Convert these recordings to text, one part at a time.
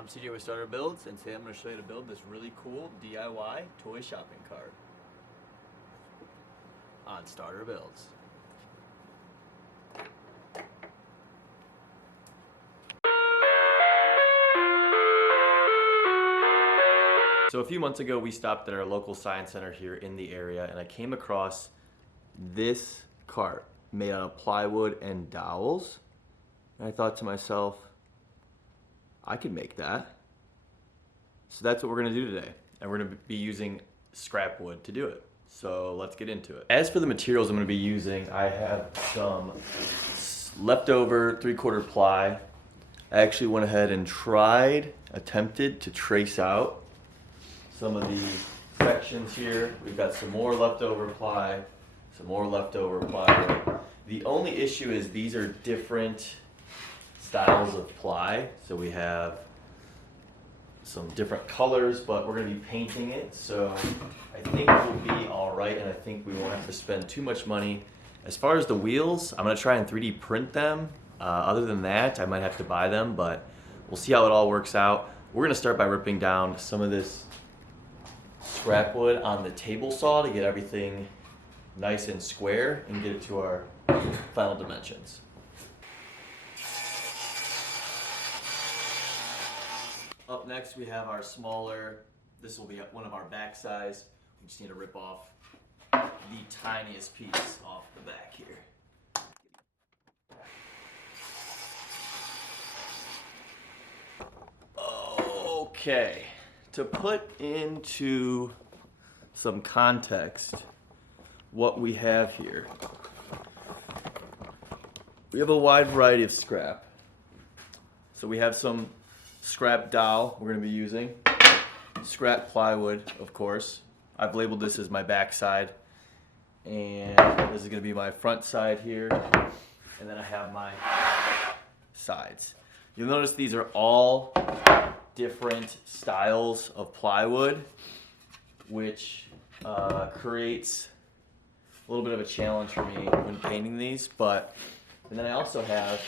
I'm CJ with Starter Builds, and today I'm going to show you how to build this really cool DIY toy shopping cart on Starter Builds. So a few months ago we stopped at our local science center here in the area, and I came across this cart made out of plywood and dowels, and I thought to myself, I could make that. So that's what we're gonna do today. And we're gonna be using scrap wood to do it. So let's get into it. As for the materials I'm gonna be using, I have some leftover 3/4 ply. I actually went ahead and attempted to trace out some of the sections here. We've got some more leftover ply, some more leftover ply. The only issue is these are different styles of ply. So we have some different colors, but we're gonna be painting it. So I think we'll be all right, and I think we won't have to spend too much money. As far as the wheels, I'm gonna try and 3D print them. Other than that, I might have to buy them, but we'll see how it all works out. We're gonna start by ripping down some of this scrap wood on the table saw to get everything nice and square and get it to our final dimensions. Up next we have our smaller, this will be one of our back size. We just need to rip off the tiniest piece off the back here. Okay, to put into some context what we have here, we have a wide variety of scrap. So we have some scrap dowel we're going to be using, scrap plywood, of course. I've labeled this as my back side, and this is going to be my front side here, and then I have my sides. You'll notice these are all different styles of plywood, which creates a little bit of a challenge for me when painting these. And then I also have,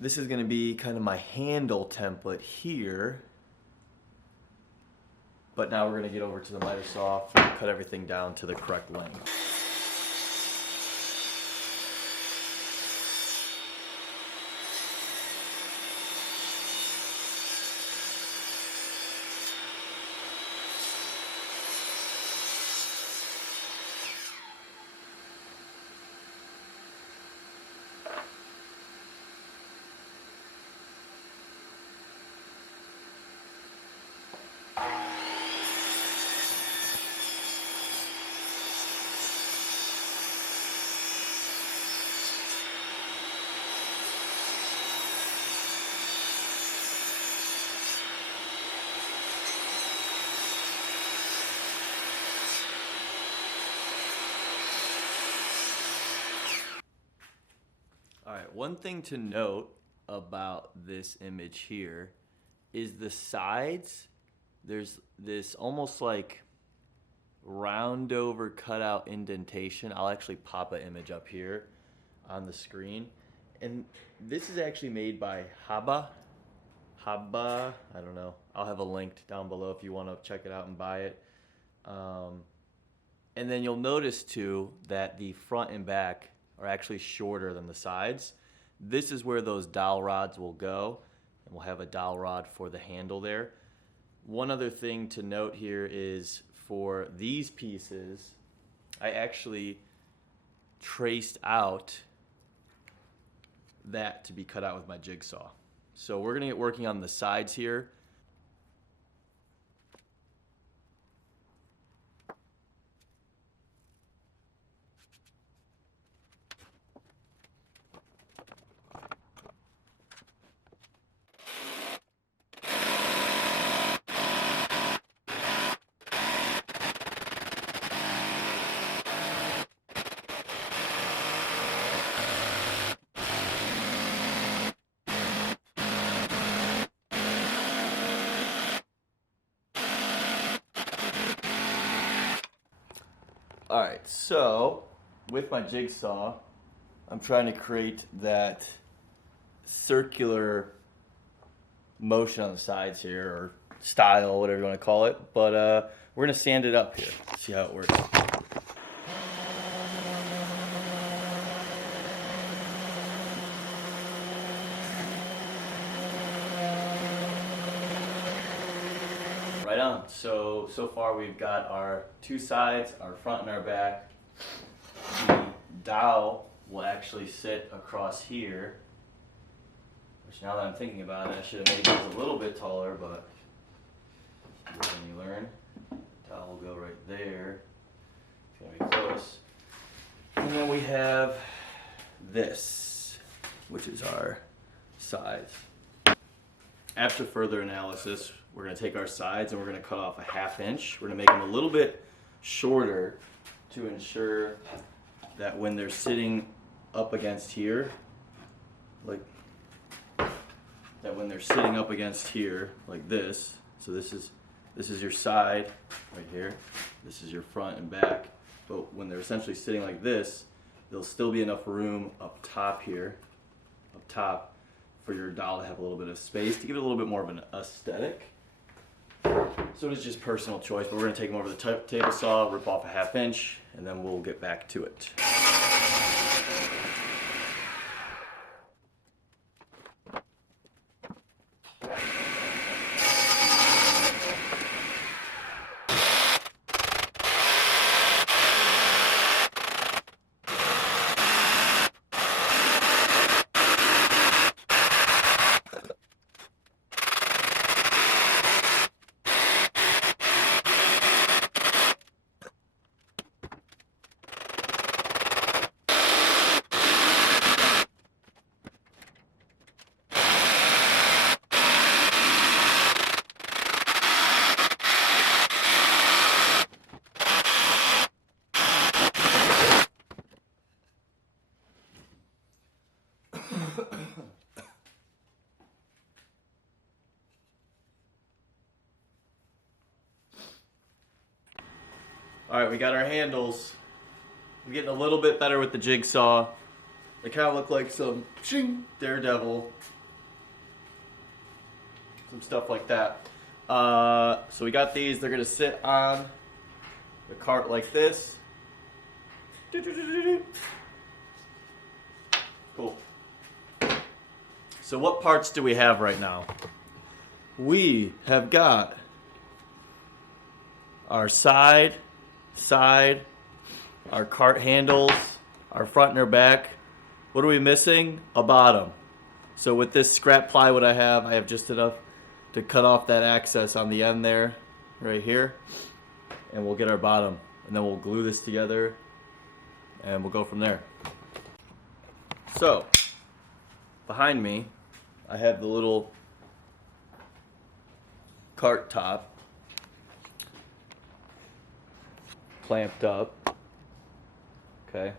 this is going to be kind of my handle template here, but now we're going to get over to the miter saw and cut everything down to the correct length. All right, one thing to note about this image here is the sides. There's this almost like round over cutout indentation. I'll actually pop an image up here on the screen. And this is actually made by Haba, I don't know. I'll have a link down below if you want to check it out and buy it. And then you'll notice too that the front and back are actually shorter than the sides. This is where those dowel rods will go, and we'll have a dowel rod for the handle there. One other thing to note here is for these pieces, I actually traced out that to be cut out with my jigsaw. So we're gonna get working on the sides here. All right, so with my jigsaw, I'm trying to create that circular motion on the sides here, or style, whatever you want to call it. But we're gonna sand it up here. See how it works. Right on. So far we've got our two sides, our front and our back. The dowel will actually sit across here, which now that I'm thinking about it, I should have made these a little bit taller, but when you learn, dowel will go right there. It's gonna be close. And then we have this, which is our sides. After further analysis, we're going to take our sides and we're going to cut off a 1/2 inch. We're going to make them a little bit shorter to ensure that when they're sitting up against here, like this, so this is your side right here, this is your front and back, but when they're essentially sitting like this, there'll still be enough room up top here, for your doll to have a little bit of space to give it a little bit more of an aesthetic. So it's just personal choice, but we're going to take them over the table saw, rip off a 1/2 inch, and then we'll get back to it. All right, we got our handles. I'm getting a little bit better with the jigsaw. They kind of look like some Daredevil, some stuff like that. So we got these. They're gonna sit on the cart like this. Cool. So what parts do we have right now? We have got our side, our cart handles, our front and our back. What are we missing? A bottom. So with this scrap plywood I have just enough to cut off that access on the end there, right here, and we'll get our bottom. And then we'll glue this together and we'll go from there. So, behind me, I have the little cart top clamped up. Okay.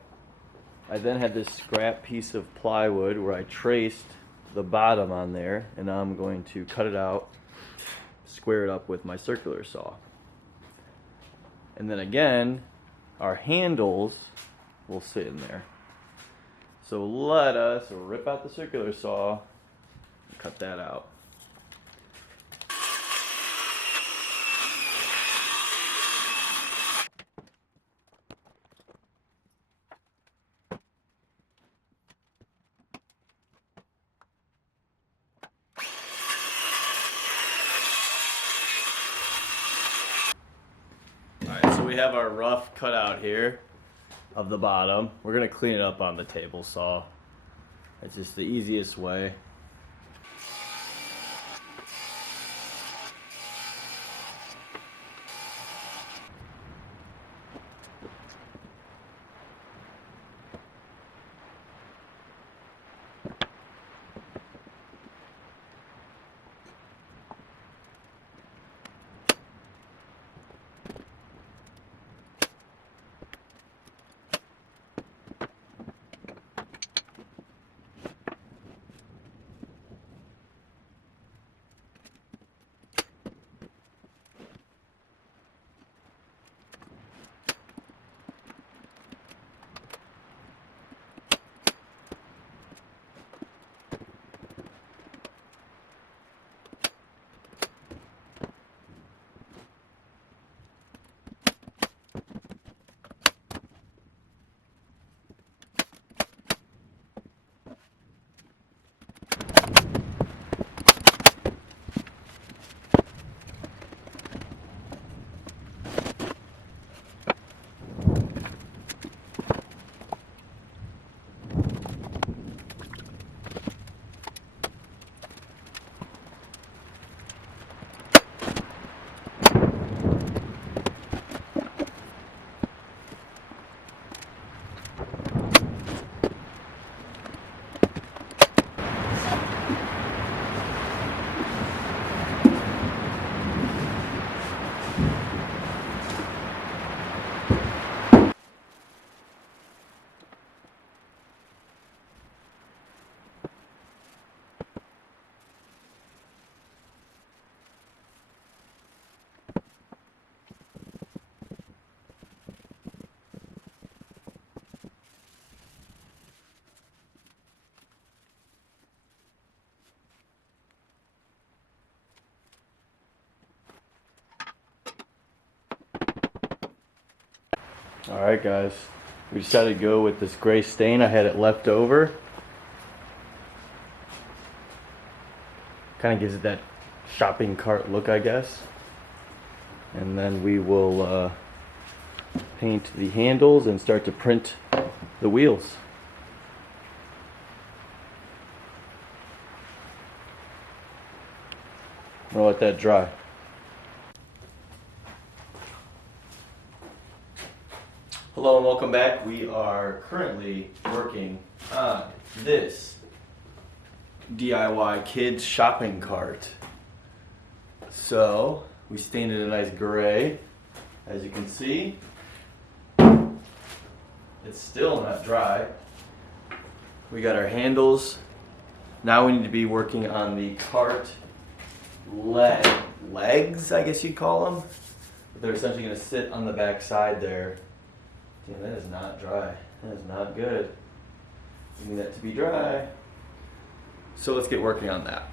I then had this scrap piece of plywood where I traced the bottom on there, and now I'm going to cut it out, square it up with my circular saw. And then again, our handles will sit in there. So let us rip out the circular saw and cut that out. Alright, so we have our rough cutout here of the bottom. We're going to clean it up on the table saw. It's just the easiest way. Alright guys, we decided to go with this gray stain. I had it left over. Kind of gives it that shopping cart look, I guess. And then we will paint the handles and start to print the wheels. I'm gonna let that dry. Hello and welcome back. We are currently working on this DIY kids shopping cart. So we stained it a nice gray. As you can see, it's still not dry. We got our handles. Now we need to be working on the cart legs, I guess you'd call them. They're essentially going to sit on the back side there. Damn, that is not dry. That is not good. We need that to be dry. So let's get working on that.